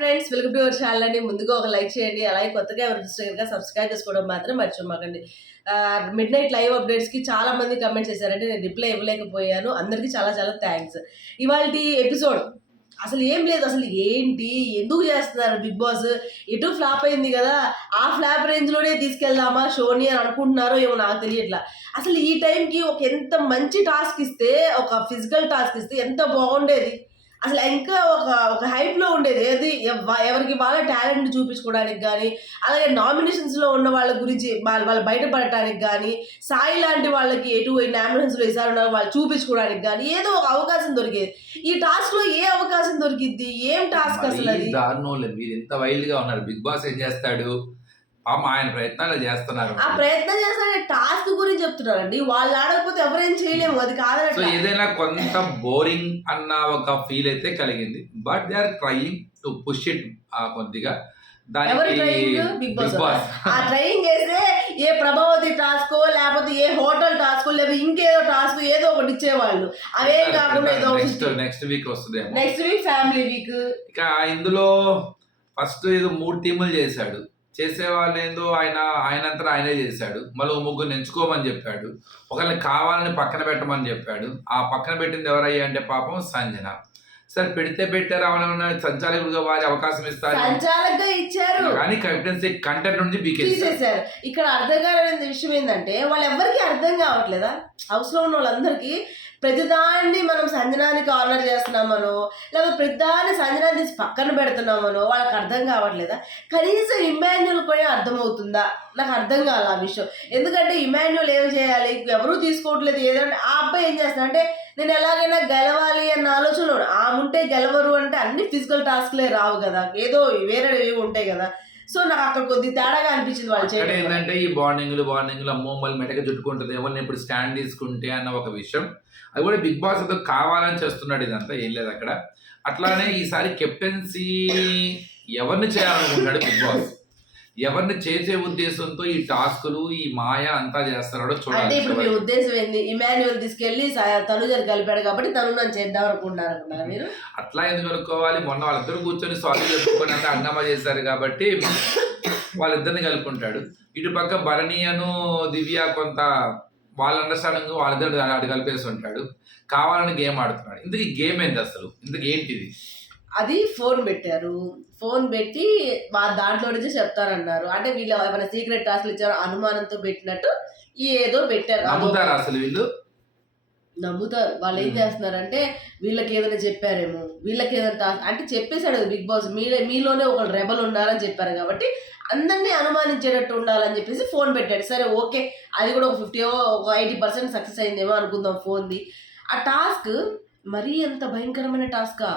Friends welcome to our channel అండి. ముందుగా ఒక లైక్ చేయండి, అలాగే కొత్తగా ఎవరు కనుక సబ్స్క్రైబ్ చేసుకోవడం మాత్రం మర్చిపోమాకండి. మిడ్ నైట్ లైవ్ అప్డేట్స్కి చాలా మంది కమెంట్స్ చేశారంటే నేను రిప్లై ఇవ్వలేకపోయాను. అందరికీ చాలా చాలా థ్యాంక్స్. ఇవాళ ఎపిసోడ్ అసలు ఏం లేదు, అసలు ఏంటి ఎందుకు చేస్తున్నారు బిగ్ బాస్? ఎటు ఫ్లాప్ అయింది కదా, ఆ ఫ్లాప్ రేంజ్లోనే తీసుకెళ్దామా షోని అని అనుకుంటున్నారో ఏమో నాకు తెలియట్లా. అసలు ఈ టైంకి ఒక ఎంత మంచి టాస్క్ ఇస్తే, ఒక ఫిజికల్ టాస్క్ ఇస్తే ఎంత బాగుండేది. అసలు ఇంకా ఒక హైప్లో ఉండేది. ఏది ఎవరికి వాళ్ళ టాలెంట్ చూపించుకోవడానికి కానీ, అలాగే నామినేషన్స్లో ఉన్న వాళ్ళ గురించి వాళ్ళు బయటపడటానికి కానీ, సాయి లాంటి వాళ్ళకి ఎటు నామినేషన్స్లో ఈసారి ఉన్న వాళ్ళు చూపించుకోవడానికి కానీ ఏదో ఒక అవకాశం దొరికేది. ఈ టాస్క్లో ఏ అవకాశం దొరికిద్ది? ఏం టాస్క్ అసలు అది? దారుణంలో మీరు ఎంత వైల్డ్ గా ఉన్నారు. బిగ్ బాస్ ఏం చేస్తాడు? ఆయన ప్రయత్నాలు చేస్తున్నారు. ఆ ప్రయత్నం చేస్తానే టాస్క్ గురించి చెప్తున్నారండి. వాళ్ళు ఆడకపోతే ఎవరేం చేయలేము, అది కాదు. సో ఏదైనా కొంత బోరింగ్ అన్న ఒక ఫీల్ అయితే కలిగింది. But they are trying to push it కొద్దిగా. ట్రైనింగ్ చేస్తే ఏ ప్రభావతి టాస్క్ లేకపోతే ఏ హోటల్ టాస్క్ లేకపోతే ఇంకేదో టాస్క్ ఏదో ఒకటి ఇచ్చేవాళ్ళు. అవేం కాకుండా నెక్స్ట్ వీక్ వస్తుంది, నెక్స్ట్ వీక్ ఫ్యామిలీ వీక్. ఇక ఇందులో ఫస్ట్ ఏదో 3 టీములు చేశాడు. చేసేవాళ్ళు ఏందో ఆయనంతా ఆయనే చేశాడు. మళ్ళీ 3 ఎంచుకోమని చెప్పాడు. ఒకళ్ళని కావాలని పక్కన పెట్టమని చెప్పాడు. ఆ పక్కన పెట్టింది ఎవరయ్యా అంటే పాపం సంజన. సరే పెడితే పెట్టారు, అవున సంచాలకుడుగా వారి అవకాశం ఇస్తారు, సంచాలకుగా ఇచ్చారు, కానీ కెప్టెన్సీ కంటెంట్ నుంచి తీసేశారు. ఇక్కడ అర్థం కాని విషయం ఏంటంటే వాళ్ళు ఎవరికి అర్థం కావట్లేదా? హౌస్ లో ఉన్న వాళ్ళందరికీ ప్రతిదాన్ని మనం సంజనాన్ని కార్నర్ చేస్తున్నామనో లేకపోతే ప్రతిదాన్ని సంజనాన్ని తీసి పక్కన పెడుతున్నామనో వాళ్ళకి అర్థం కావట్లేదా? కనీసం ఇమాన్యుల్ కూడా అర్థమవుతుందా? నాకు అర్థం కాదు ఆ విషయం. ఎందుకంటే ఇమాన్యుల్ ఏం చేయాలి, ఎవరూ తీసుకోవట్లేదు. ఏదంటే ఆ అబ్బాయి ఏం చేస్తున్నా అంటే నేను ఎలాగైనా గెలవాలి అన్న ఆలోచన. ఉంటే గెలవరు అంటే అన్ని ఫిజికల్ టాస్క్లే రావు కదా, ఏదో వేరేవి ఉంటాయి కదా. సో నాకు అక్కడ కొద్ది తేడాగా అనిపించింది వాళ్ళు చేయడం. ఏంటంటే ఈ బాండింగ్లు అమ్మో మళ్ళీ మెడక చుట్టుకుంటుంది, ఎవరిని ఎప్పుడు స్టాండ్ తీసుకుంటే అన్న ఒక విషయం. అది కూడా బిగ్ బాస్ ఏదో కావాలని చేస్తున్నాడు. ఇదంతా ఏం లేదు అక్కడ. అట్లానే ఈసారి కెప్టెన్సీ ఎవరిని చేయాలనుకుంటాడు బిగ్ బాస్, ఎవరిని చేసే ఉద్దేశంతో ఈ టాస్కులు ఈ మాయ అంతా చేస్తున్నాడో చూడాలి. అంటే ఇప్పుడు మీ ఉద్దేశం ఏంది? ఇమాన్యుల్ తీసుకెళ్లి తనుజని కలిపాడు కాబట్టి తను నన్ను చేద్దాం అనుకుంటున్నారు మీరు? అట్లా ఎందుకు అనుకోవాలి? మొన్న వాళ్ళిద్దరు కూర్చొని సాల్వ్ చెప్పుకొని అంతా హంగామా చేశారు కాబట్టి వాళ్ళిద్దరిని కలుపుకుంటాడు. ఇటు పక్క భరణీయను దివ్య కొంత వాళ్ళ అండర్స్టాండింగ్ వాళ్ళిద్దరు అటు కలిపేసి ఉంటాడు. కావాలని గేమ్ ఆడుతున్నాడు. ఇందుకు ఈ గేమ్ ఏంటి అసలు? ఇందుకు ఏంటిది? అది ఫోన్ పెట్టారు. ఫోన్ పెట్టి దాంట్లో నుంచి చెప్తారన్నారు. అంటే వీళ్ళు ఏమైనా సీక్రెట్ టాస్క్లు ఇచ్చారో అనుమానంతో పెట్టినట్టు ఏదో పెట్టారు. నమ్ముతారు అసలు వీళ్ళు? నమ్ముతారు. వాళ్ళు ఏం చేస్తున్నారంటే వీళ్ళకి ఏదైనా చెప్పారేమో, వీళ్ళకి ఏదైనా టాస్క్ అంటే చెప్పేశాడు బిగ్ బాస్, మీలోనే ఒక రెబల్ ఉండాలని చెప్పారు కాబట్టి అందరినీ అనుమానించేటట్టు ఉండాలని చెప్పేసి ఫోన్ పెట్టాడు. సరే ఓకే, అది కూడా ఒక 80% సక్సెస్ అయిందేమో అనుకుందాం ఫోన్ది. ఆ టాస్క్ మరీ ఎంత భయంకరమైన టాస్కా,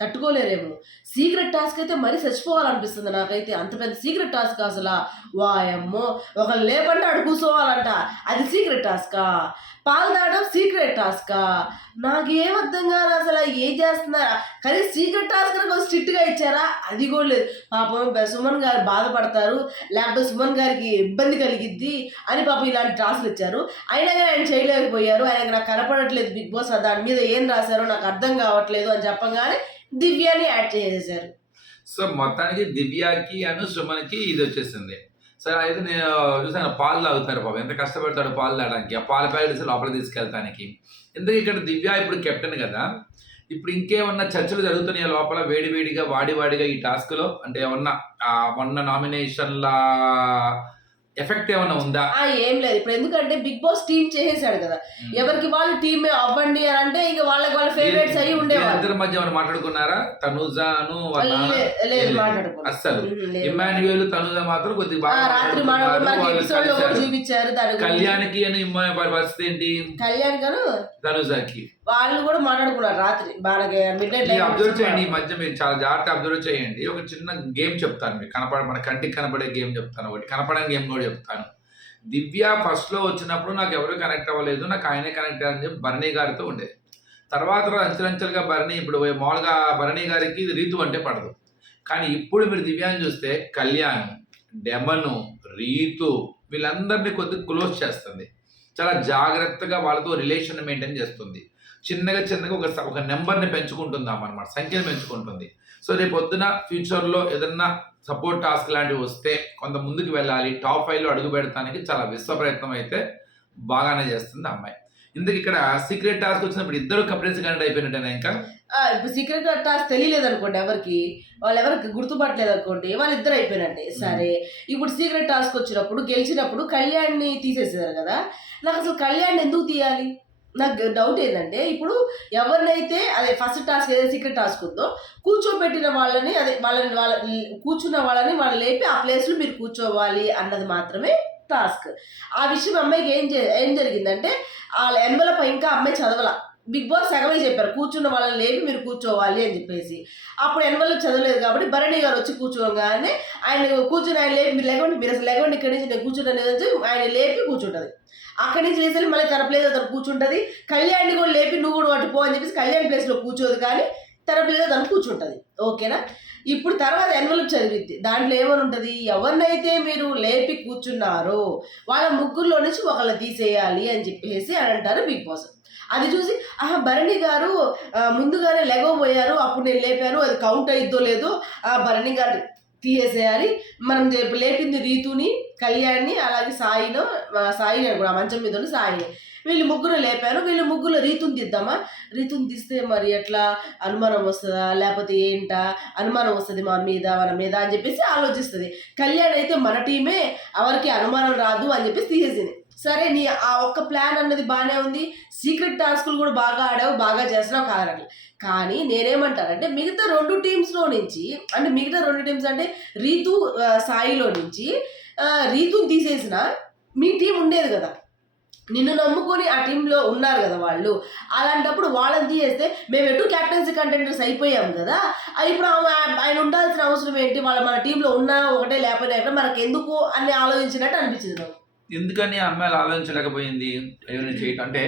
తట్టుకోలేరేమో. సీక్రెట్ టాస్క్ అయితే మరీ చచ్చిపోవాలనిపిస్తుంది నాకైతే. అంత పెద్ద సీక్రెట్ టాస్క్ అసలు వాయమ్మో, ఒకళ్ళు లేపంటే అడు కూర్చోవాలంట, అది సీక్రెట్ టాస్కా? పాలు తాగడం సీక్రెట్ టాస్కా? నాకేం అర్థం కాదు అసలు ఏం చేస్తున్నారా. కానీ సీక్రెట్ టాస్క్ కొంచెం స్ట్రిక్ట్గా ఇచ్చారా? అది కూడా లేదు. పాపం సుమన్ గారు బాధపడతారు, లేకపోతే సుమన్ గారికి ఇబ్బంది కలిగిద్ది అని పాపం ఇలాంటి టాస్క్లు ఇచ్చారు. అయినా కానీ ఆయన చేయలేకపోయారు. ఆయనకు నాకు కనపడట్లేదు బిగ్ బాస్ దాని మీద ఏం రాశారో నాకు అర్థం కావట్లేదు అని చెప్పగానే దివ్యాని యాడ్ చేసేసారు. సో మొత్తానికి దివ్యాకి సుమన్కి ఇది వచ్చేసింది. సరే అయితే నేను చూసాను పాలు తాగుతారు పాపం, ఎంత కష్టపడతాడు పాలు తాగడానికి. ఆ పాల ప్యాకెట్స్ లోపల తీసుకెళ్తానికి. ఎందుకు ఇక్కడ దివ్య ఇప్పుడు కెప్టెన్ కదా, ఇప్పుడు ఇంకేమన్నా చర్చలు జరుగుతున్నాయి లోపల వేడివేడిగా వాడివాడిగా ఈ టాస్క్లో? అంటే ఏమన్నా మొన్న నామినేషన్ల ఎఫెక్ట్ ఏమన్నా ఉందా? ఏం లేదు. ఇప్పుడు ఎందుకంటే బిగ్ బాస్ టీమ్ చేసేసాడు కదా, ఎవరికి వాళ్ళు టీమ్ అవ్వండి అని అంటే ఇక వాళ్ళకి వాళ్ళ ఫేవరెట్స్ అయ్యి ఉండేవాళ్ళు. ఇద్దరి మధ్య ఏమైనా మాట్లాడుకున్నారా? తనుజాను అస్సలు ఇమాన్యుయల్ తనుజా మాత్రం కొద్దిగా రాత్రి చూపించారు. కళ్యాణ్కి అని పరిస్థితి ఏంటి? కళ్యాణ్ గారు తనుజాకి వాళ్ళు కూడా మాట్లాడుకున్నారు రాత్రి బాగా. అబ్జర్వ్ చేయండి, ఈ మధ్య మీరు చాలా జాగ్రత్త అబ్జర్వ్ చేయండి. ఒక చిన్న గేమ్ చెప్తాను మీకు, మన కంటికి కనపడే గేమ్ చెప్తాను, ఒకటి కనపడని గేమ్ కూడా చెప్తాను. దివ్య ఫస్ట్ లో వచ్చినప్పుడు నాకు ఎవరు కనెక్ట్ అవ్వలేదు, నాకు ఆయనే కనెక్ట్ అయ్యారని చెప్పి భరణి గారితో ఉండేది. తర్వాత అంచెలంచెలుగా భరణి, ఇప్పుడు మామూలుగా భరణి గారికి ఇది రీతు అంటే పడదు. కానీ ఇప్పుడు మీరు దివ్యాన్ని చూస్తే కళ్యాణ్, డెమను, రీతు వీళ్ళందరినీ కొద్దిగా క్లోజ్ చేస్తుంది. చాలా జాగ్రత్తగా వాళ్ళతో రిలేషన్ మెయింటైన్ చేస్తుంది. చిన్నగా ఒక నెంబర్ని పెంచుకుంటుందాం అనమాట, సంఖ్యను పెంచుకుంటుంది. సో రేపు పొద్దున ఫ్యూచర్లో ఏదన్నా సపోర్ట్ టాస్క్ లాంటివి వస్తే కొంత ముందుకు వెళ్ళాలి, టాప్ 5లో అడుగు పెడతానికి చాలా విశ్వ ప్రయత్నం అయితే బాగానే చేస్తుంది ఆ అమ్మాయి. ఇందుకు ఇక్కడ సీక్రెట్ టాస్క్ వచ్చినప్పుడు ఇద్దరు కెప్టెన్సీ క్యాండిడేట్ అయిపోయినట్టేనా ఇంకా? ఇప్పుడు సీక్రెట్ టాస్క్ తెలియలేదు అనుకోండి, ఎవరికి గుర్తుపట్టలేదు అనుకోండి, వాళ్ళిద్దరు అయిపోయినట్టే. సరే, ఇప్పుడు సీక్రెట్ టాస్క్ వచ్చినప్పుడు గెలిచినప్పుడు కళ్యాణ్ని తీసేసారు కదా, నాకు అసలు కళ్యాణ్ ఎందుకు తీయాలి? నాకు డౌట్ ఏంటంటే, ఇప్పుడు ఎవరినైతే అదే ఫస్ట్ టాస్క్ ఏదైతే సీక్రెట్ టాస్క్ ఉందో కూర్చోబెట్టిన వాళ్ళని, అదే వాళ్ళ కూర్చున్న వాళ్ళని వాళ్ళు లేపి ఆ ప్లేస్లో మీరు కూర్చోవాలి అన్నది మాత్రమే టాస్క్. ఆ విషయం అమ్మాయికి ఏం జరిగిందంటే, వాళ్ళ ఎన్వలప్ ఇంకా అమ్మాయి చదవాల. బిగ్ బాస్ సగమే చెప్పారు, కూర్చున్న వాళ్ళని లేపి మీరు కూర్చోవాలి అని చెప్పేసి. అప్పుడు ఎన్వలప్ చదవలేదు కాబట్టి భరణి గారు వచ్చి కూర్చోగానే ఆయన కూర్చుని ఆయన లేపి మీరు లేకుండా, మీరు అసలు లేకుండా ఇక్కడి నుంచి నేను కూర్చుంటాను ఆయన లేపి కూర్చుంటుంది. అక్కడి నుంచి లేచి మళ్ళీ తన ప్లేస్ అతను కూర్చుంటుంది. కళ్యాణ్ని కూడా లేపి నువ్వు కూడా అటు పో అని చెప్పేసి కళ్యాణ్ ప్లేస్లో కూర్చోదు, కానీ తన ప్లేస్ తను కూర్చుంటుంది. ఓకేనా? ఇప్పుడు తర్వాత ఎన్వలప్ చదివిద్ది, దాంట్లో ఏమని ఉంటుంది, ఎవరినైతే మీరు లేపి కూర్చున్నారో వాళ్ళ ముగ్గురులో నుంచి ఒకళ్ళ తీసేయాలి అని చెప్పేసి అని అంటారు బిగ్ బాస్. అది చూసి భరణి గారు ముందుగానే లెగవబోయారు, అప్పుడు నేను లేపాను, అది కౌంట్ అయిద్దో లేదో భరణి గారు తీసేసేయాలి. మనం లేపింది రీతుని, కళ్యాణ్ని, అలాగే సాయిని కూడా మంచం మీద ఉన్న సాయిని, వీళ్ళు ముగ్గురు లేపారు. వీళ్ళు ముగ్గురు రీతుని తీద్దామా, రీతుని తీస్తే మరి ఎట్లా అనుమానం వస్తుందా, లేకపోతే ఏంటా అనుమానం వస్తుంది మన మీద అని చెప్పేసి ఆలోచిస్తుంది. కళ్యాణ్ అయితే మన టీమే, ఎవరికి అనుమానం రాదు అని చెప్పేసి తీసేసింది. సరే, నీ ఆ ఒక్క ప్లాన్ అన్నది బాగానే ఉంది, సీక్రెట్ టాస్కులు కూడా బాగా ఆడావు, బాగా చేస్తున్నావు కాదనట్లే. కానీ నేనేమంటానంటే, మిగతా 2 టీమ్స్లో నుంచి, అంటే మిగతా 2 టీమ్స్ అంటే రీతు సాయిలో నుంచి రీతుని తీసేసిన మీ టీం ఉండేది కదా, నిన్ను నమ్ముకొని ఆ టీంలో ఉన్నారు కదా వాళ్ళు. అలాంటప్పుడు వాళ్ళని తీసేస్తే మేము ఎటు క్యాప్టెన్సీ కంటెండర్స్ అయిపోయాం కదా, ఇప్పుడు ఆయన ఉండాల్సిన అవసరం ఏంటి? మన టీంలో ఉన్నా ఒకటే, లేకపోయినా ఎక్కడ మనకు ఎందుకు అని ఆలోచించినట్టు అనిపించింది నాకు. ఎందుకని అమ్మాయిలు ఆలోచించలేకపోయింది ఏమైనా చేయటం? అంటే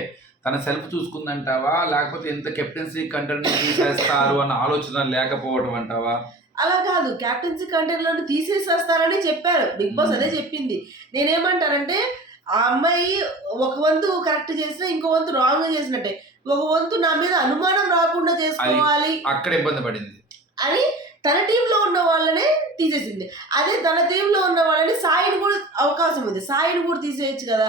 తన సెల్ఫ్ చూసుకుందంటావా, లేకపోతే ఎంత కెప్టెన్సీ కంటెంట్ తీసేస్తారు అన్న ఆలోచన లేకపోవడం అంటావా? అలా కాదు, క్యాప్టెన్సీ కంటెంట్లను తీసేసేస్తారని చెప్పారు బిగ్ బాస్, అదే చెప్పింది. నేనేమంటానంటే, ఆ అమ్మాయి ఒక వంతు కరెక్ట్ చేసినా ఇంకో వంతు రాంగ్ చేసినట్టే. ఒక వంతు నా మీద అనుమానం రాకుండా చేసుకోవాలి, అక్కడ ఇబ్బంది పడింది అని తన టీంలో ఉన్న వాళ్ళనే తీసేసింది. అదే తన టీంలో ఉన్న వాళ్ళని సాయిని కూడా అవకాశం ఉంది, సాయిని కూడా తీసేయచ్చు కదా,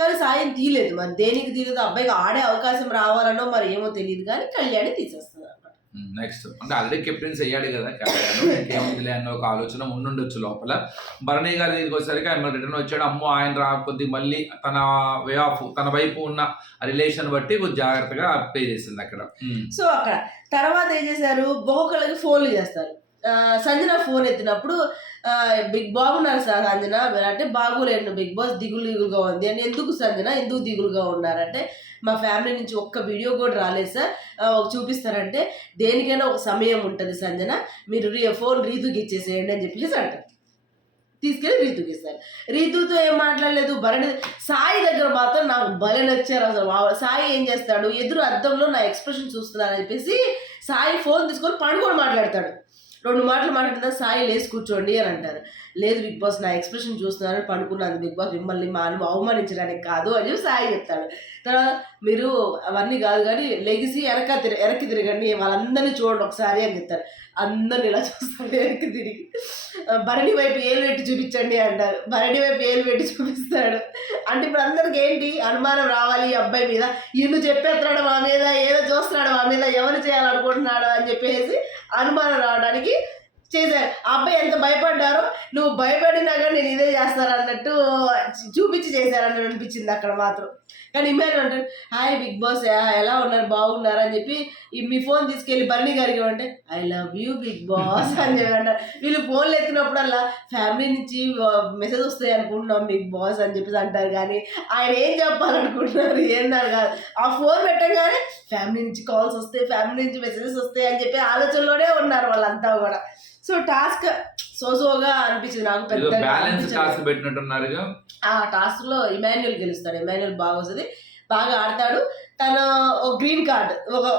కానీ సాయిని తీయలేదు. మరి దేనికి తీయలేదు? అబ్బాయికి ఆడే అవకాశం రావాలనో మరి ఏమో తెలియదు, కానీ కళ్యాణి తీసేస్తుంది అన్నమాట. నెక్స్ట్ అంటే ఆల్రెడీ కెప్టెన్స్ అయ్యాడు కదా కళ్యాణ్, ఏముందిలే అన్న ఒక ఆలోచన ఉండుండొచ్చు లోపల. భరణి గారి దగ్గరికి వచ్చేసరికి ఆయన రిటర్న్ వచ్చాడు, అమ్మో ఆయన రాకొద్ది మళ్ళీ తన వే ఆఫ్ తన వైపు ఉన్న రిలేషన్ బట్టి కొంచెం జాగ్రత్తగా ప్లే చేసింది అక్కడ. సో అక్కడ తర్వాత ఏం చేశారు, ఒక్కొక్కరికి ఫోన్లు చేస్తారు. సంజన ఫోన్ ఎత్తినప్పుడు బాగున్నారు సార్ సంజన అంటే, బాగోలేను బిగ్ బాస్, దిగులుగా ఉంది అని. ఎందుకు సంజన, ఎందుకు దిగులుగా ఉన్నారంటే, మా ఫ్యామిలీ నుంచి ఒక్క వీడియో కూడా రాలేదు సార్, చూపిస్తారంటే, దేనికైనా ఒక సమయం ఉంటుంది సంజన, మీరు ఫోన్ రీతుకి ఇచ్చేసేయండి అని చెప్పేసి అంటారు. తీసుకెళ్ళి రీతుకి ఇస్తారు. రీతుతో ఏం మాట్లాడలేదు. భరణి సాయి దగ్గర మాత్రం నాకు భలే నచ్చారు అసలు. సాయి ఏం చేస్తాడు, ఎదురు అద్దంలో నా ఎక్స్ప్రెషన్ చూస్తున్నాను అని చెప్పేసి సాయి ఫోన్ తీసుకొని పండుకొని మాట్లాడతాడు. 2 మాటలు మాట్లాడుతుందా, సాయి లేచి కూర్చోండి అని అంటారు. లేదు బిగ్ బాస్, నా ఎక్స్ప్రెషన్ చూస్తున్నాను, పడుకున్నాను బిగ్ బాస్, మిమ్మల్ని అవమానించడానికి కాదు అని చెప్పి సాయి చెప్తాడు. తర్వాత మీరు అవన్నీ కాదు కానీ లెగిసి వెనక్కి తిరగండి, వాళ్ళందరినీ చూడండి ఒకసారి అని చెప్తారు. అందరిని ఇలా చూస్తాడు వెనక్కి తిరిగి. భరణి వైపు ఏలు పెట్టి చూపించండి అంటారు, భరణి వైపు ఏలు పెట్టి చూపిస్తాడు. అంటే ఇప్పుడు అందరికి ఏంటి అనుమానం రావాలి ఈ అబ్బాయి మీద, ఇల్లు చెప్పేస్తున్నాడు మా మీద, ఏదో చూస్తున్నాడు మా మీద, ఎవరు చేయాలనుకుంటున్నాడు అని చెప్పేసి అనుమానం రావడానికి చేశారు. ఆ అబ్బాయి ఎంత భయపడ్డారో, నువ్వు భయపడినా కానీ నేను ఇదే చేస్తాను అన్నట్టు చూపించి చేశారని అనిపించింది అక్కడ మాత్రం. కానీ ఇమ్మాన్ అంటారు, హాయ్ బిగ్ బాస్, ఎలా ఉన్నారు, బాగున్నారు అని చెప్పి మీ ఫోన్ తీసుకెళ్ళి భరణి గారికి అంటే, I love you Big Boss అని చెప్పి అంటారు. వీళ్ళు ఫోన్లు ఎత్తినప్పుడల్లా ఫ్యామిలీ నుంచి మెసేజ్ వస్తాయి అనుకుంటున్నాం బిగ్ బాస్ అని చెప్పేసి అంటారు, కానీ ఆయన ఏం చెప్పాలనుకుంటున్నారు ఏందారు కాదు. ఆ ఫోన్ పెట్టగానే ఫ్యామిలీ నుంచి కాల్స్ వస్తాయి, ఫ్యామిలీ నుంచి మెసేజెస్ వస్తాయి అని చెప్పి ఆలోచనలోనే ఉన్నారు వాళ్ళంతా కూడా. సో టాస్క్ సోగా అనిపించింది నాకు, పెద్ద ఆ టాస్క్ లో ఇమాన్యుల్ గెలుస్తాడు. ఇమాన్యుల్ బాగా వస్తుంది, బాగా ఆడతాడు. తను ఒక గ్రీన్ కార్డ్,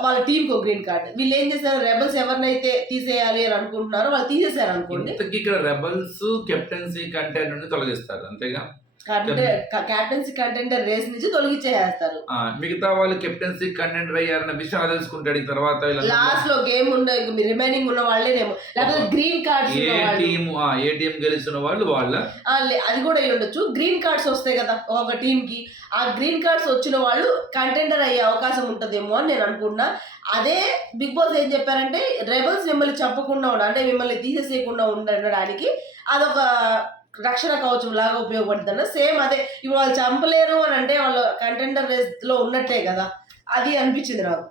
వాళ్ళ టీంకి ఒక గ్రీన్ కార్డ్. వీళ్ళు ఏం చేశారు, రెబల్స్ ఎవరినైతే తీసేయాలి అని అనుకుంటున్నారో వాళ్ళు తీసేశారు అనుకోండి. ఇక్కడ రెబల్స్ కెప్టెన్సీ కంటెంట్ నుండి తొలగిస్తారు అంతేగా. క్యాప్టెన్సీ కంటెండర్ రేస్ నుంచి తొలగించేస్తారు. మిగతా వాళ్ళు కెప్టెన్సీ కంటెండర్ అయ్యారన్న విషయం తెలుసుకుంటాడు. ఈ తర్వాత లాస్ట్ లో గేమ్ ఉండే రిమైనింగ్ ఉన్న వాళ్ళేనేమో, లేకపోతే గ్రీన్ కార్డ్స్ ఏ టీం గెలిచిన వాళ్ళు అది కూడా అయి ఉండొచ్చు. గ్రీన్ కార్డ్స్ వస్తాయి కదా ఒక టీం కి, ఆ గ్రీన్ కార్డ్స్ వచ్చిన వాళ్ళు కంటెండర్ అయ్యే అవకాశం ఉంటదేమో అని నేను అనుకుంటున్నా. అదే బిగ్ బాస్ ఏం చెప్పారంటే రెబల్స్ మిమ్మల్ని చెప్పకుండా అంటే మిమ్మల్ని తీసేసేయకుండా ఉండడానికి అదొక రక్షణ కవచం లాగా ఉపయోగపడుతుంది. సేమ్ అదే ఇప్పుడు వాళ్ళు చంపలేరు అని అంటే వాళ్ళు కంటెండర్ రేస్ లో ఉన్నట్టే కదా, అది అనిపించింది నాకు.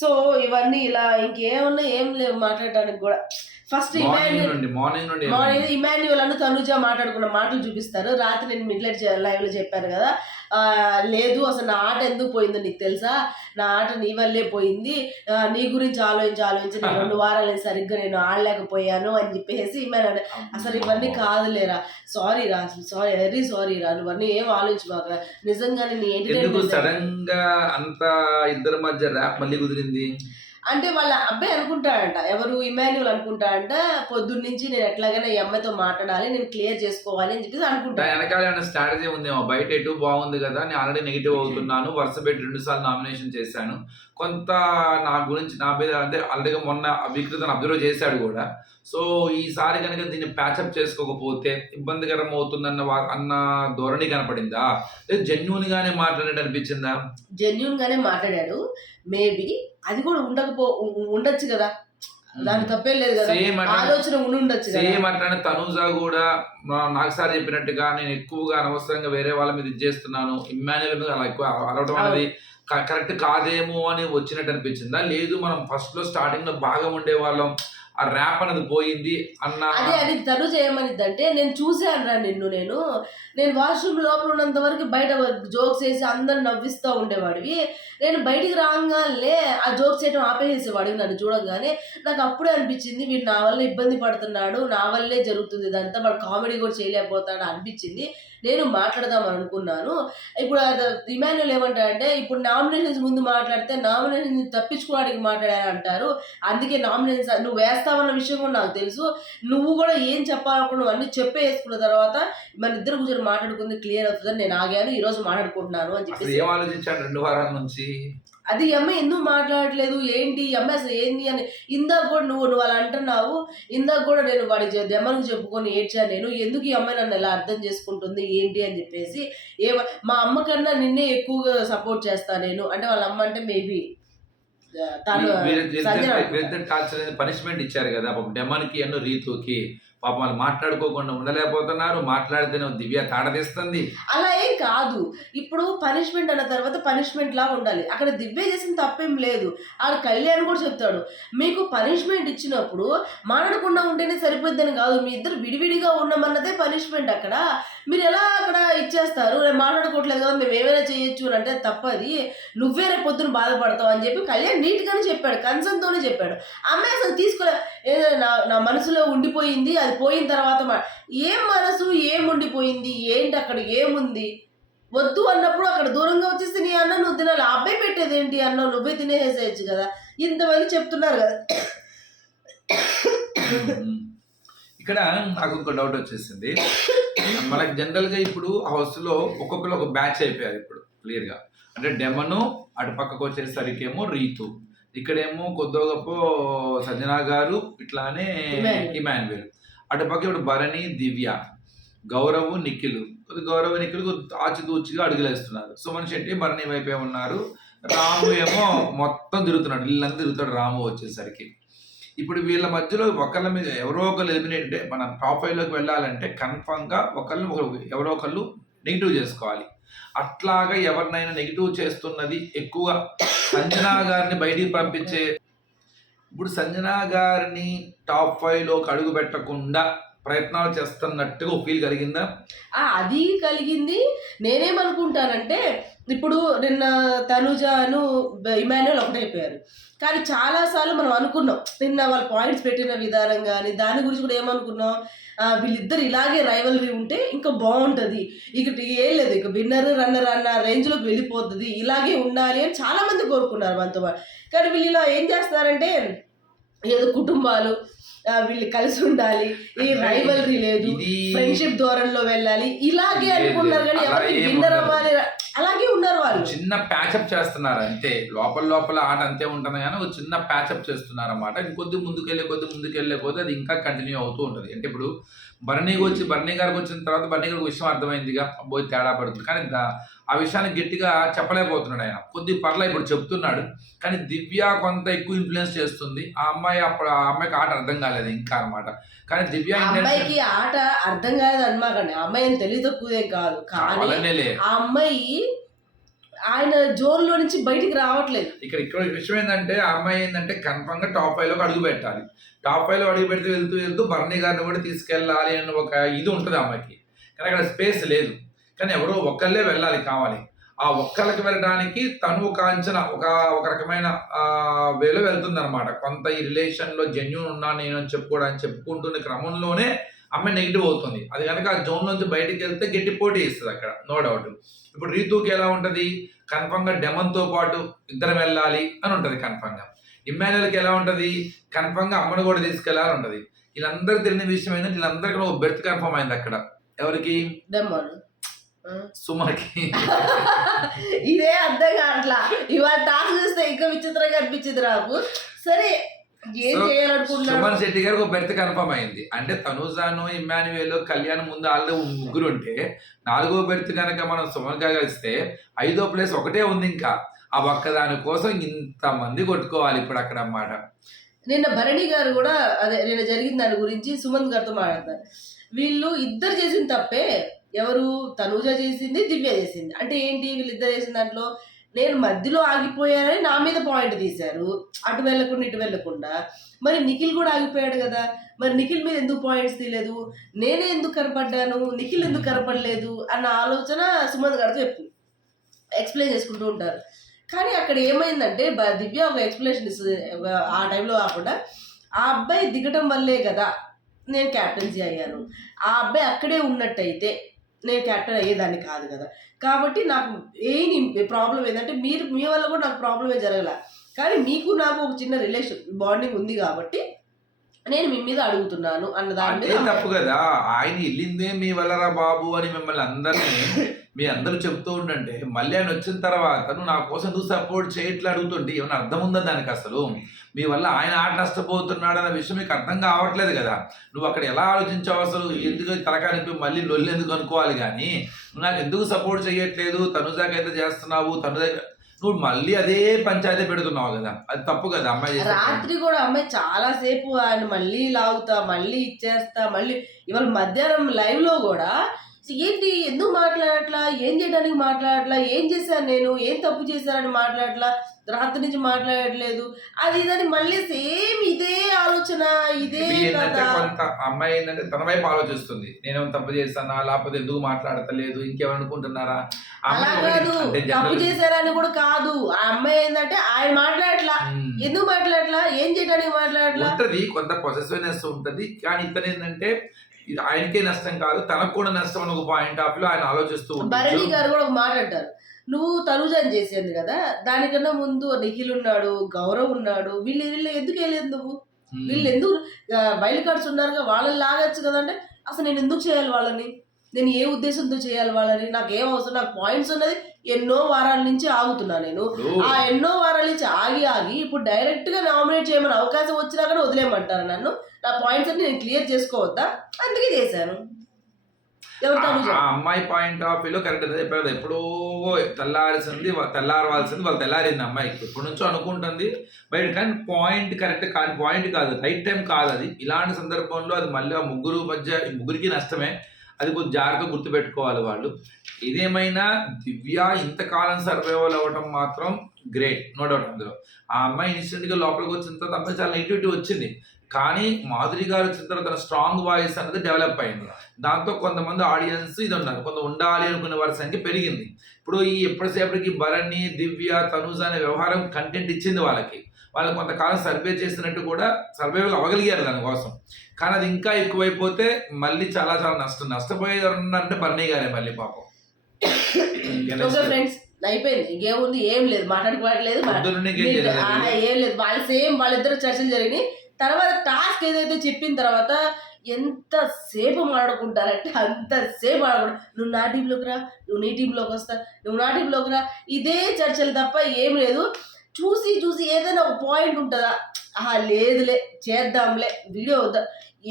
సో ఇవన్నీ ఇలా ఇంకేమన్నా ఏం లేవు మాట్లాడడానికి కూడా. ఫస్ట్ ఇమాన్యువల్ అను తనుజ మాట్లాడుకున్న మాటలు చూపిస్తారు. రాత్రి నేను మిడ్లైట్ లైవ్ లో చెప్పాను కదా, లేదు అసలు నా ఆట ఎందుకు పోయిందో నీకు తెలుసా, నా ఆట నీ వల్లే పోయింది, నీ గురించి ఆలోచించి నేను 2 వారాలు సరిగ్గా నేను ఆడలేకపోయాను అని చెప్పేసి ఇమాన్యువల్. అసలు ఇవన్నీ కాదులేరా, సారీ రా, వెరీ సారీ రా, నువ్వన్నీ ఏం ఆలోచించమాక, నిజంగానే నీ ఎంటర్టైన్మెంట్ సడన్ గా అంత ఇద్దరి మధ్య ర్యాప్ మళ్ళీ కుదిరింది అంటే వాళ్ళ అబ్బాయి అనుకుంటాడంట, ఎవరు ఇమాన్యువల్ అనుకుంటాడంట, పొద్దున్న నుంచి నేను ఎట్లాగైనా ఈ అమ్మాయితో మాట్లాడాలి, నేను క్లియర్ చేసుకోవాలి అని చెప్పేసి అనుకుంటా. వెనకాల ఏమైనా స్ట్రాటజీ ఉందేమో, బయట ఎటు బాగుంది కదా, నేను ఆల్రెడీ నెగిటివ్ అవుతున్నాను, వరుస పెట్టి 2 సార్లు నామినేషన్ చేశాను, కొంత నా గురించి నా మీద అంటే ఆల్రెడీ మొన్న వికృతను అబ్జర్వ్ చేశాడు కూడా, సో ఈసారి కనుక దీన్ని ప్యాచప్ చేసుకోకపోతే ఇబ్బందికరం అవుతుందన్న ధోరణి కనపడిందా, లేదు జెన్యున్ గానే మాట్లాడేది అనిపించిందా? జెన్యున్ గానే మాట్లాడాడు, మేబీ అది కూడా ఉండొచ్చు కదా, దాని తప్పే లేదు కదా, ఆలోచన ఉండొచ్చు. సేమ్ అట్లానే తనూజ కూడా నాకు సార్ చెప్పినట్టుగా నేను ఎక్కువగా అనవసరంగా వేరే వాళ్ళ మీద ఇది చేస్తున్నాను, ఇమ్మాన్యుయల్ మీద అలా ఎక్కువ అరవడం అనేది కరెక్ట్ కాదేమో అని వచ్చినట్టు అనిపించిందా? లేదు మనం ఫస్ట్ లో స్టార్టింగ్ లో బాగా ఉండే వాళ్ళం, ఆ ర్యాప్ అనేది పోయింది అన్న అదే అది తనుజ ఏమనిద్దంటే, నేను చూసాను రా నిన్ను, నేను వాష్రూమ్ లోపల ఉన్నంత వరకు బయట జోక్స్ వేసి అందరు నవ్విస్తూ ఉండేవాడివి, నేను బయటికి రాగానే ఆ జోక్స్ చేయడం ఆపేసేవాడివి నన్ను చూడగానే. నాకు అప్పుడే అనిపించింది వీడు నా వల్ల ఇబ్బంది పడుతున్నాడు, నా వల్లే జరుగుతుంది ఇదంతా, వాడు కామెడీ కూడా చేయలేకపోతాడు అనిపించింది. నేను మాట్లాడదాం అనుకున్నాను. ఇప్పుడు ఇమాన్యుయల్ ఏమంటాడంటే, ఇప్పుడు నామినేషన్స్ ముందు మాట్లాడితే నామినేషన్ తప్పించుకోవడానికి మాట్లాడారంటారు, అందుకే నామినేషన్స్ నువ్వు వేస్తావన్న విషయం కూడా నాకు తెలుసు, నువ్వు కూడా ఏం చెప్పాలనుకున్నావు అన్ని చెప్పేసుకున్న తర్వాత మన ఇద్దరు కూర్చొని మాట్లాడుకుంది క్లియర్ అవుతుందని నేను ఆగాను, ఈ రోజు మాట్లాడుకుంటున్నాను అని చెప్పి. ఏం ఆలోచించాడు 2 వారాల నుంచి? అది ఈ అమ్మాయి ఎందుకు మాట్లాడలేదు ఏంటి, ఈ అమ్మాయి అసలు ఏంటి అని ఇందాక కూడా నువ్వు అలా అంటున్నావు. ఇందాక కూడా నేను వాడి దెమ్మలకు చెప్పుకొని ఏడ్చాను, నేను ఎందుకు ఈ అమ్మాయి నన్ను ఎలా అర్థం చేసుకుంటుంది ఏంటి అని చెప్పేసి. మా అమ్మ కన్నా నిన్నే ఎక్కువగా సపోర్ట్ చేస్తాను నేను అంటే, వాళ్ళ అమ్మ అంటే మేబీ తను పనిష్మెంట్ ఇచ్చారు కదా డెమన్కి అన్ను రీతుకి, పాపం వాళ్ళు మాట్లాడుకోకుండా ఉండలేకపోతున్నారు, మాట్లాడితేనే దివ్య తాడదీస్తుంది. అలా ఏం కాదు, ఇప్పుడు పనిష్మెంట్ అన్న తర్వాత పనిష్మెంట్ లా ఉండాలి. అక్కడ దివ్య చేసిన తప్పేం లేదు, ఆడ కళ్యాణ్ కూడా చెప్తాడు, మీకు పనిష్మెంట్ ఇచ్చినప్పుడు మాట్లాడకుండా ఉంటేనే సరిపోద్దని కాదు, మీ ఇద్దరు విడివిడిగా ఉండమన్నదే పనిష్మెంట్. అక్కడ మీరు ఎలా అక్కడ ఇచ్చేస్తారు, నేను మాట్లాడుకోవట్లేదు కదా మేము ఏమైనా చేయొచ్చు అని అంటే తప్పది, నువ్వే రేపు పొద్దున బాధపడతావు అని చెప్పి కళ్యాణ్ నీట్గానే చెప్పాడు, కన్సర్న్తోనే చెప్పాడు. అమ్మాయి అసలు తీసుకోలే, నా మనసులో ఉండిపోయింది, అది పోయిన తర్వాత ఏం మనసు ఏం ఉండిపోయింది ఏంటి, అక్కడ ఏముంది, వద్దు అన్నప్పుడు అక్కడ దూరంగా వచ్చేసి నీ అన్న నువ్వు తినాలి, అబ్బాయి పెట్టేది ఏంటి అన్న నువ్వే తినేసేయచ్చు కదా, ఇంతమంది చెప్తున్నారు కదా. ఇక్కడ నాకు ఒక డౌట్ వచ్చేసింది, మనకి జనరల్గా ఇప్పుడు హౌస్లో ఒక్కొక్కరు ఒక బ్యాచ్ అయిపోయారు ఇప్పుడు క్లియర్గా, అంటే డెమను అటు పక్కకు వచ్చేసరికి ఏమో రీతు, ఇక్కడేమో కొద్దిగా గొప్ప సంజనా గారు, ఇట్లానే ఇమాన్యుయల్, అటు పక్క ఇప్పుడు భరణి దివ్య, గౌరవ్ నిఖిల్, గౌరవ్ నిఖిల్ ఆచితూచిగా అడుగులేస్తున్నారు, సుమన్ శెట్టి భరణి వైపే ఉన్నారు, రాము ఏమో మొత్తం తిరుగుతున్నాడు, వీళ్ళంతా తిరుగుతాడు రాము వచ్చేసరికి. ఇప్పుడు వీళ్ళ మధ్యలో ఒకళ్ళ మీద ఎవరో ఒకళ్ళు ఎలిమినేట్ అంటే మన టాప్ 5లోకి వెళ్ళాలంటే కన్ఫామ్గా ఎవరో ఒకళ్ళు నెగిటివ్ చేసుకోవాలి. అట్లాగా ఎవరినైనా నెగిటివ్ చేస్తున్నది ఎక్కువ సంజనా గారిని బయటికి పంపించే, ఇప్పుడు సంజనా గారిని టాప్ 5లోకి అడుగు పెట్టకుండా ప్రయత్నాలు చేస్తున్నట్టుగా ఫీల్ కలిగిందా? అది కలిగింది. నేనేమనుకుంటానంటే, ఇప్పుడు నిన్న తనుజను ఇమాన్యుయల్ ఒకటైపోయారు, కానీ చాలాసార్లు మనం అనుకున్నాం, నిన్న వాళ్ళ పాయింట్స్ పెట్టిన విధానం కానీ దాని గురించి కూడా ఏమనుకున్నాం, వీళ్ళిద్దరు ఇలాగే రైవలరీ ఉంటే ఇంకా బాగుంటుంది, ఇక ఏం లేదు, ఇక విన్నర్ రన్నర్ అన్న రేంజ్లోకి వెళ్ళిపోతుంది, ఇలాగే ఉండాలి అని చాలామంది కోరుకున్నారు మనతో. కానీ వీళ్ళు ఇలా ఏం చేస్తున్నారంటే, ఏదో కుటుంబాలు వీళ్ళు కలిసి ఉండాలి, ఈ రైవల్రీ లేదు, ఫ్రెండ్షిప్ ధోరణిలో వెళ్ళాలి, ఇలాగే అనుకున్నారు కానీ ఎవరికి విన్నర్ అవ్వాలి అలాగే ఉన్నారు వాళ్ళు. చిన్న ప్యాచప్ చేస్తున్నారు అంతే, లోపల ఆట అంతే ఉంటుంది కానీ ఒక చిన్న ప్యాచప్ చేస్తున్నారు అన్నమాట. ఇంకొద్ది ముందుకెళ్ళే కొద్ది అది ఇంకా కంటిన్యూ అవుతూ ఉంటుంది. అంటే ఇప్పుడు బర్నీ గారికి వచ్చిన తర్వాత బర్నీ గారికి విషయం అర్థమైందిగా, పోయి తేడా పడుతుంది. కానీ ఆ విషయాన్ని గట్టిగా చెప్పలేకపోతున్నాడు ఆయన. కొద్ది పర్లే ఇప్పుడు చెప్తున్నాడు, కానీ దివ్య కొంత ఎక్కువ ఇన్ఫ్లుయెన్స్ చేస్తుంది. ఆ అమ్మాయికి ఆట అర్థం కాలేదు ఇంకా అనమాట. కానీ దివ్య అమ్మాయికి ఆట అర్థం కాలేదు అనమాకండి, అమ్మాయి ఏం తెలివి తక్కువదేం కాదు, కానీ ఆ అమ్మాయి ఆయన జోన్ లో నుంచి బయటికి రావట్లేదు. ఇక్కడ విషయం ఏంటంటే ఆ అమ్మాయి ఏంటంటే కన్ఫర్మ్ గా టాప్ 5 లోకి అడుగు పెట్టాలి. టాప్ 5 లో అడుగు పెడితే వెళ్తూ బర్నీ గారిని కూడా తీసుకెళ్ళాలి అని ఒక ఇది ఉంటుంది అమ్మాయికి. కానీ అక్కడ స్పేస్ లేదు. కానీ ఎవరో ఒక్కళ్ళే వెళ్ళాలి కావాలి. ఆ ఒక్కళ్ళకి వెళ్ళడానికి తను ఒక అంచనా ఒక రకమైన వేలో వెళ్తుంది అనమాట. కొంత ఈ రిలేషన్ లో జెన్యూన్ ఉన్నా నేను అని చెప్పుకుంటున్న క్రమంలోనే అమ్మాయి నెగిటివ్ అవుతుంది. అది కనుక ఆ జోన్ నుంచి బయటికి వెళ్తే గట్టి పోటీ ఇస్తుంది అక్కడ, నో డౌట్. ఇప్పుడు రీతూకి ఎలా ఉంటుంది, కన్ఫర్మ్ గా డెమన్తో పాటు ఇద్దరం వెళ్ళాలి అని ఉంటుంది కన్ఫర్మ్ గా. ఇమ్మాన్యుయల్కి ఎలా ఉంటుంది, కన్ఫర్మ్ గా అమ్మను కూడా తీసుకెళ్ళాలని ఉంటుంది. వీళ్ళందరూ తెలియని విషయం ఏంటంటే వీళ్ళందరికీ ఒక బెర్త్ కన్ఫర్మ్ అయింది అక్కడ. ఎవరికి, సుమకి. ఇదే అర్థం కావట్లా. ఇవాళ టాస్క్ చూస్తే ఇంకా విచిత్రంగా అనిపించింది నాకు. సరే ఏం చేయాలనుకుంటున్నాడు, సుమన్ శెట్టి గారికి ఒక బెర్త్ కన్ఫర్మ్ అయింది. అంటే తనుజాను, ఇమ్మాన్యుయల్, కళ్యాణ్ ముందు వాళ్ళు ముగ్గురు ఉంటే 4వ బెర్త్ కనుక మనం సుమన్ గా కలిస్తే 5వ ప్లేస్ ఒకటే ఉంది. ఇంకా ఆ ఒక్కదాని కోసం ఇంతమంది కొట్టుకోవాలి ఇప్పుడు అక్కడ అన్నమాట. నిన్న భరణి గారు కూడా అదే నిన్న జరిగిన దాని గురించి సుమంత్ గారితో మాట్లాడతారు. వీళ్ళు ఇద్దరు చేసిన తప్పే, ఎవరు, తనూజ చేసింది, దివ్య చేసింది. అంటే ఏంటి, వీళ్ళిద్దరు చేసిన దాంట్లో నేను మధ్యలో ఆగిపోయానని నా మీద పాయింట్ తీశారు, అటు వెళ్ళకుండా ఇటు వెళ్ళకుండా. మరి నిఖిల్ కూడా ఆగిపోయాడు కదా, మరి నిఖిల్ మీద ఎందుకు పాయింట్స్ తీయలేదు, నేనే ఎందుకు కనపడ్డాను, నిఖిల్ ఎందుకు కనపడలేదు అన్న ఆలోచన సుమంత్ గారితో ఎక్స్ప్లెయిన్ చేసుకుంటూ ఉంటారు. కానీ అక్కడ ఏమైందంటే దివ్య ఒక ఎక్స్ప్లెనేషన్ ఇస్తుంది ఆ టైంలో కాకుండా, ఆ అబ్బాయి దిగటం వల్లే కదా నేను క్యాప్టెన్సీ అయ్యాను, ఆ అబ్బాయి అక్కడే ఉన్నట్టయితే నేను క్యాప్టెన్ అయ్యేదాన్ని కాదు కదా. కాబట్టి నాకు ప్రాబ్లం ఏంటంటే మీ వల్ల కూడా నాకు ప్రాబ్లం ఏం జరగల, కానీ మీకు నాకు ఒక చిన్న రిలేషన్ బాండింగ్ ఉంది కాబట్టి నేను మీ మీద అడుగుతున్నాను అన్న దాని మీద. తప్పు కదా, ఆయన వెళ్ళిందే మీ వల్లరా బాబు అని మిమ్మల్ని అందరినీ మీ అందరూ చెప్తూ ఉండంటే మళ్ళీ ఆయన వచ్చిన తర్వాత నువ్వు నా కోసం నువ్వు సపోర్ట్ చేయట్లే అడుగుతుంటే ఏమైనా అర్థం ఉందా దానికి? అసలు మీ వల్ల ఆయన ఆట నష్టపోతున్నాడు అన్న విషయం మీకు అర్థం కావట్లేదు కదా. నువ్వు అక్కడ ఎలా ఆలోచించావు, అసలు ఎందుకు తలకానికి మళ్ళీ లొల్లి ఎందుకు అనుకోవాలి, కానీ నువ్వు నాకు ఎందుకు సపోర్ట్ చేయట్లేదు, తనుజాకైతే చేస్తున్నావు, నువ్వు మళ్ళీ అదే పంచాయతీ పెడుతున్నావు కదా, అది తప్పు కదా. అమ్మాయి రాత్రి కూడా అమ్మాయి చాలా సేపు ఆయన మళ్ళీ లాగుతా, మళ్ళీ ఇచ్చేస్తా, మళ్ళీ ఇవాళ మధ్యాహ్నం లైవ్ లో కూడా ఏంటి ఎందుకు మాట్లాడట్లా, ఏం చేయడానికి మాట్లాడట్లా, ఏం చేశాను నేను, ఏం తప్పు చేశానని మాట్లాడట్లా, రాత్రి నుంచి మాట్లాడట్లేదు, అది ఇదని మళ్ళీ సేమ్ ఇదే ఆలోచన, ఇదే కదా. కొంత అమ్మాయి ఏంటంటే తన వైపు ఆలోచిస్తుంది, నేనేమో తప్పు చేస్తానా, లేకపోతే ఎందుకు మాట్లాడతలేదు, ఇంకేమనుకుంటున్నారా. అలా కాదు, తప్పు చేశారని కూడా కాదు, ఆ అమ్మాయి ఏంటంటే ఆయన మాట్లాడట్లా, ఎందుకు మాట్లాడట్లా, ఏం చేయడానికి మాట్లాడట్లా ఉంటది, కొంత పొసెసివ్నెస్ ఉంటది. కానీ ఇతను ఏంటంటే ఇది ఆయనకే నష్టం కాదు, తనకు కూడా నష్టం అని ఒక పాయింట్ ఆఫ్ లో ఆయన ఆలోచిస్తూ ఉంటారు. భరణి గారు కూడా ఒక మాట అంటారు, నువ్వు తనుజాని చేసేది కదా, దానికన్నా ముందు నిఖిల్ ఉన్నాడు, గౌరవ్ ఉన్నాడు, వీళ్ళు ఎందుకు వెళ్ళలేదు, నువ్వు వీళ్ళు ఎందుకు వైల్డ్ కార్డ్స్ ఉన్నారుగా, వాళ్ళని లాగచ్చు కదా. అంటే అసలు నేను ఎందుకు చేయాలి వాళ్ళని, నేను ఏ ఉద్దేశంతో చేయాలి వాళ్ళని, నాకు ఏం అవసరం, నాకు పాయింట్స్ ఉన్నది, ఎన్నో వారాల నుంచి ఆగుతున్నా నేను, ఆ ఎన్నో వారాల నుంచి ఆగి ఇప్పుడు డైరెక్ట్ గా నామినేట్ చేయమని అవకాశం వచ్చినా కానీ వదిలేయమంటారు నన్ను, నా పాయింట్స్ అన్ని నేను క్లియర్ చేసుకోవద్దా, అందుకే చేశాను. ఆ అమ్మాయి పాయింట్ ఆఫ్ వ్యూలో కరెక్ట్ చెప్పారు. ఎప్పుడో తెల్లారవలసింది వాళ్ళు తెల్లారింది అమ్మాయికి, ఎప్పటి నుంచో అనుకుంటుంది బయట. కానీ పాయింట్ కరెక్ట్ కాదు, పాయింట్ కాదు, రైట్ టైం కాదు అది. ఇలాంటి సందర్భంలో అది మళ్ళీ ఆ ముగ్గురికి నష్టమే, అది కొంచెం జాగ్రత్తగా గుర్తుపెట్టుకోవాలి వాళ్ళు. ఇదేమైనా దివ్య ఇంతకాలం సర్వైవల్ అవ్వడం మాత్రం గ్రేట్, నో డౌట్ అందులో. ఆ అమ్మాయి ఇన్స్టెంట్గా లోపలికి వచ్చిన తర్వాత అమ్మాయి చాలా నెగిటివిటీ వచ్చింది, కానీ మాధురి గారు వచ్చిన తర్వాత తన స్ట్రాంగ్ వాయిస్ అనేది డెవలప్ అయింది. దాంతో కొంతమంది ఆడియన్స్ ఇది ఉన్నారు, కొంత ఉండాలి అనుకునే వారి సంఖ్య పెరిగింది. ఇప్పుడు ఈ ఎప్పటిసేపటికి భరణి, దివ్య, తనుజ అనే వ్యవహారం కంటెంట్ ఇచ్చింది వాళ్ళకి కొంతకాలం సర్వే చేసినట్టు కూడా సర్వైవల్ అవ్వగలిగారు దానికోసం. కానీ అది ఇంకా ఎక్కువైపోతే మళ్ళీ చాలా నష్టపోయేది ఉన్నారంటే భరణి గారే మళ్ళీ పాపం. ఫ్రెండ్స్ అయిపోయింది, ఇంకేముంది, ఏం లేదు, మాట్లాడుకోవట్లేదు, ఏం లేదు, వాళ్ళిద్దరు చర్చలు జరిగినాయి. తర్వాత టాస్క్ ఏదైతే చెప్పిన తర్వాత ఎంతసేపు మాట్లాడుకుంటారంటే అంతసేపు మాట్లాడుకుంటారు. నువ్వు నా టీంలోకి రా, నువ్వు నీ టీంలోకి వస్తా, నువ్వు నా టీంలోకి రా, ఇదే చర్చలు తప్ప ఏం లేదు. చూసి చూసి ఏదైనా ఒక పాయింట్ ఉంటుందా, లేదులే చేద్దాంలే వీడియో వద్దా,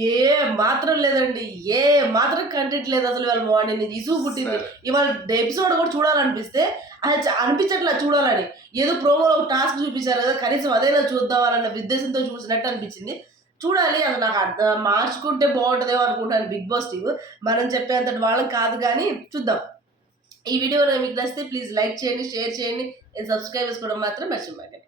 ఏ మాత్రం లేదండి, ఏ మాత్రం కంటెంట్ లేదు అసలు. వాళ్ళ మార్నింగ్ నుంచి ఇసుగు పుట్టింది. ఇవాళ ఎపిసోడ్ కూడా చూడాలనిపిస్తే అది అనిపించట్లా చూడాలని. ఏదో ప్రోమోలో ఒక టాస్క్ చూపించారు కదా, కనీసం అదైనా చూద్దామన్న ఉద్దేశంతో చూసినట్టు అనిపించింది. చూడాలి, అది నాకు అర్థం మార్చుకుంటే బాగుంటుందేమో అనుకుంటాను బిగ్ బాస్ టీమ్. మనం చెప్పేంతటి వాళ్ళం కాదు, కానీ చూద్దాం. ఈ వీడియో మీకు నచ్చితే ప్లీజ్ లైక్ చేయండి, షేర్ చేయండి, సబ్స్క్రైబ్ చేసుకోవడం మాత్రం మర్చిపోకండి.